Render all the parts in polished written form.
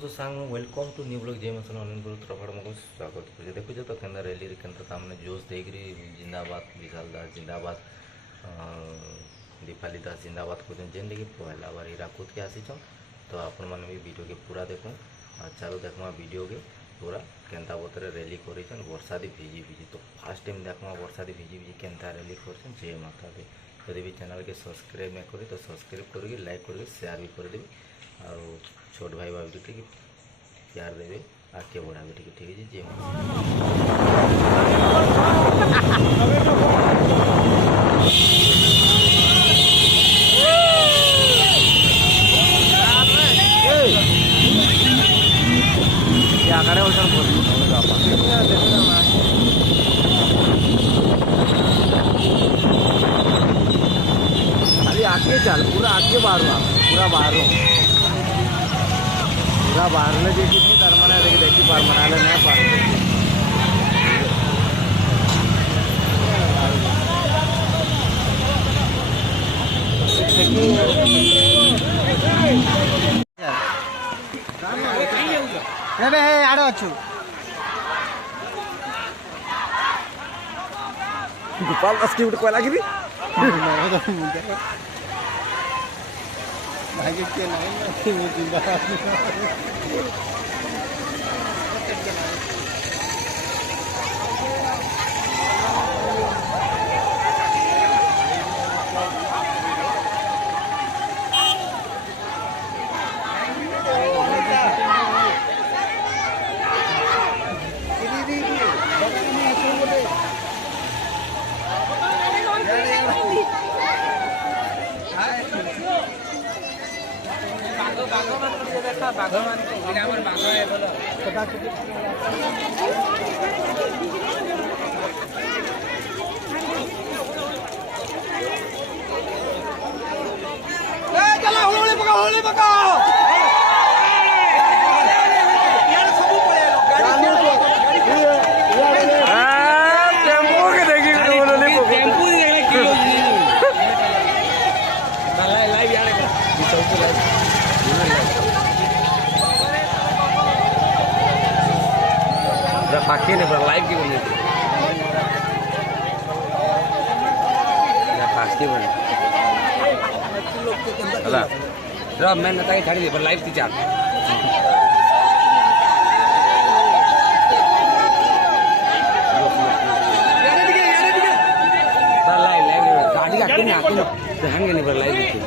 तो सांग welcome to new blog जय मसन अनिल तरफ आमको स्वागत कर देखुच तो के रैली के जोश देकरी जिंदाबाद विशाल दास जिंदाबाद दीपाली दास जिंदाबाद कहते जेन कि पहला बार हिराकुद के आसीचन तो आपण मैंने भी वीडियो के पूरा देखूँ चलो देखमा वीडियो के पूरा केन्ता बतरे रैली कर वर्षा दी भिजी भिजी तो फास्ट टाइम देखमा वर्षा दी भिजी भिजी केन्ता रैली कर जय माता दी यदि भी चैनल के सब्सक्राइब नहीं करी तो सब्सक्राइब करके लाइक करके शेयर भी कर देवी और छोट भाई भाभी टी प्यार देवे आगे बढ़ावे टी ठीक है जी अरे आगे चल पूरा आगे पूरा बाहर पूरा बाहर में देखी नहीं तर मना देखी पार मना ले नहीं पार आड़ अच्छु गोपाल दास की कोई लगी भाग्य के नहीं वो जिंदाबाद पाखे ने पर लाइव की बनी थी फास्ट की बनी अला रा मैं नता की ठाड़ी पर लाइव थी चार लाइव लाइव गाड़ी आके तो हंगे नहीं पर लाइव थी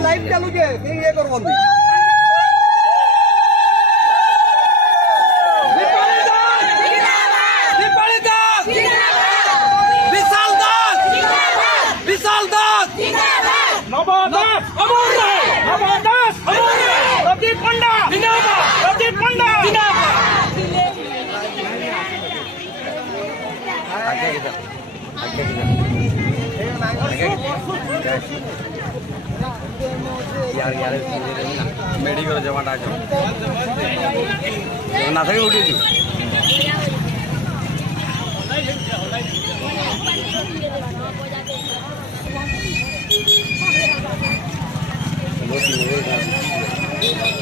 लाइव चालू के ये करो बंदी यार मेडिकल जमाटा ना थी उठी थी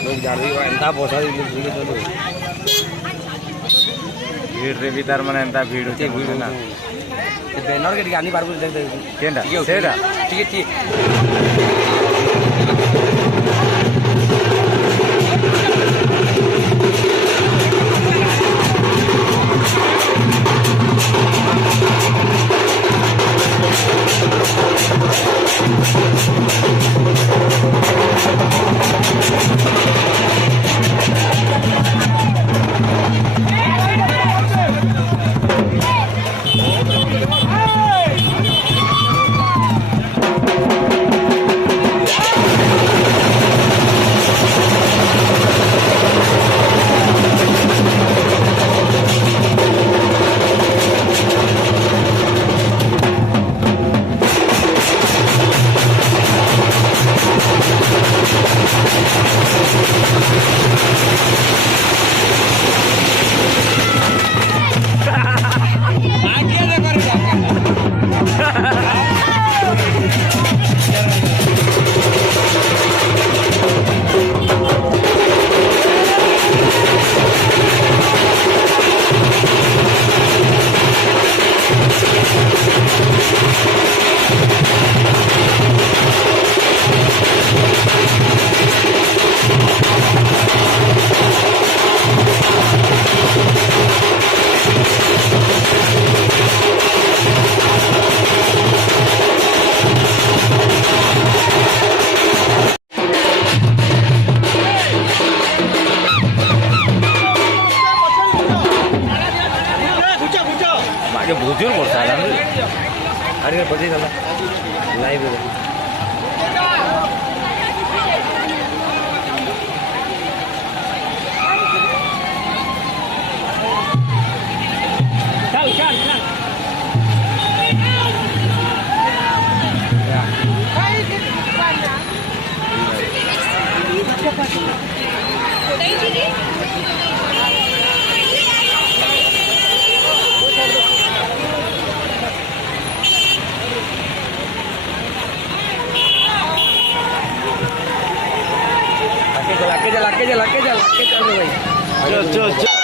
लोग जानी एंता पोसा भीड़ भी तार मैंने एंता भीड़ होती भीड़ ना बैनर के आनी पार्बो केनटा सेटा ठीक ठीक ये भोजूर वर्षा है अरे बजे गला लाइव चल चल चल लग चल भाई चल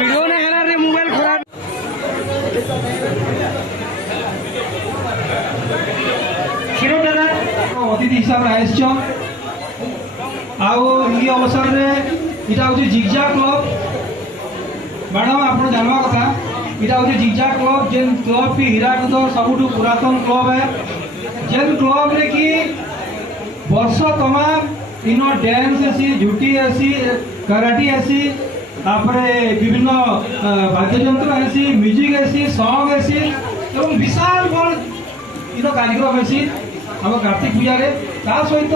वीडियो नहीं है ना रे मोबाइल खराब क्षीर दादा अतिथि हिसाब से आयोजन अवसर में इटा हूँ जिग्जा क्लब मैडम आप जानवा कथा इटा हूँ जिग्जा क्लब जेन क्लब की हीराकुद सबुठ पुरातन क्लब है जेन क्लब रे कि वर्ष तमाम इन डांस ऐसी झुटी ऐसी कराटी ऐसी विभिन्न वाद्ययंत्र ऐसी म्यूजिक ऐसी सॉन्ग ऐसी एवं विशाल बड़ इन कार्यक्रम ऐसी हम कार्तिक पूजा सहित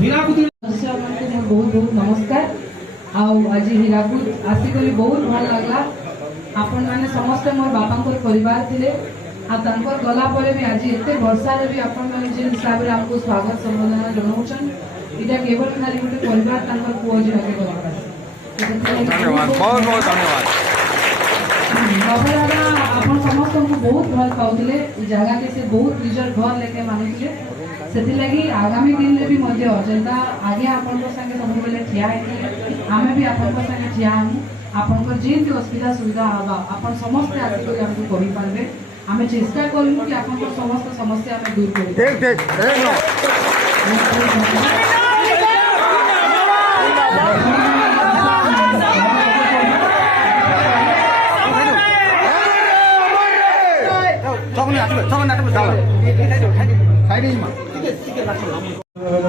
हीराकुद बहुत बहुत नमस्कार आज हीराकुद आसिक बहुत भल लगला आपण मैंने समस्त मोर बापा परिवार थे गला भी आज एत वर्षा भी आपण मैंने जिन हिसाब से आपको स्वागत संबोधन जनाऊन इटा केवल खाली गोटे परिवार पुओ झील धन्यवाद बहुत बहुत धन्यवाद बाबा दादा आपण समस्त को बहुत भल पाउले जगह के से बहुत निजर घर लेके मानुले से आगामी दिन में भी जनता आगे आपण संगे सब बेले ठिया आमे भी आपण संगे ठिया आपण जी भी असुविधा सुविधा हवा आपण समस्त आसिक हमको कहि पारबे आमे चेष्टा करूँ कि आपण समस्त समस्या आमे दूर करू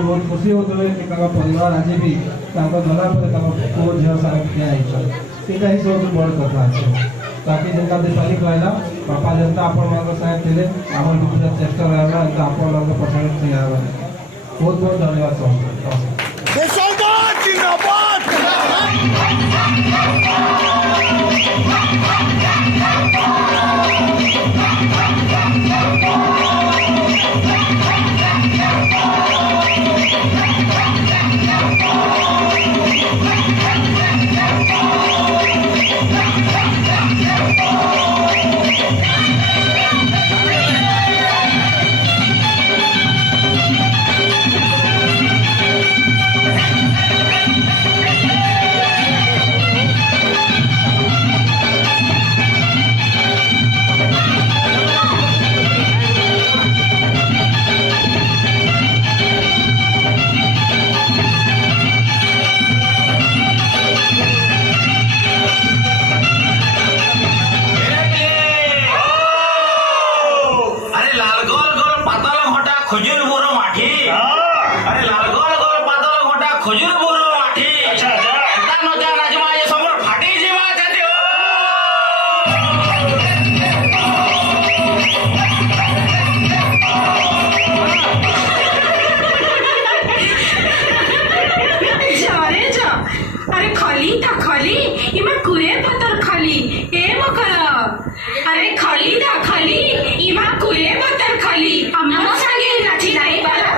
बहुत खुशी होते परिवार आज भी गला पुओ झील सारे ठिया ही सब बड़ कथा ताकि जनता दिशाली कहला बापा जनता आपण थे आम चेष्टा रहा आपण पछाड़ ठिया बहुत बहुत धन्यवाद ଖଜୁର ବୋର ଆଠି ଏନ୍ତା ନଜା ନାଚମା ଏ ସବୁ ଫାଟି ଯିବା ଚାନ୍ତି रे जा अरे खली ता खली इमा कुरे पतर खली ए मकर अरे खली ता खली इमा कुरे पतर खली अम्मा संगे नाची नाही बाला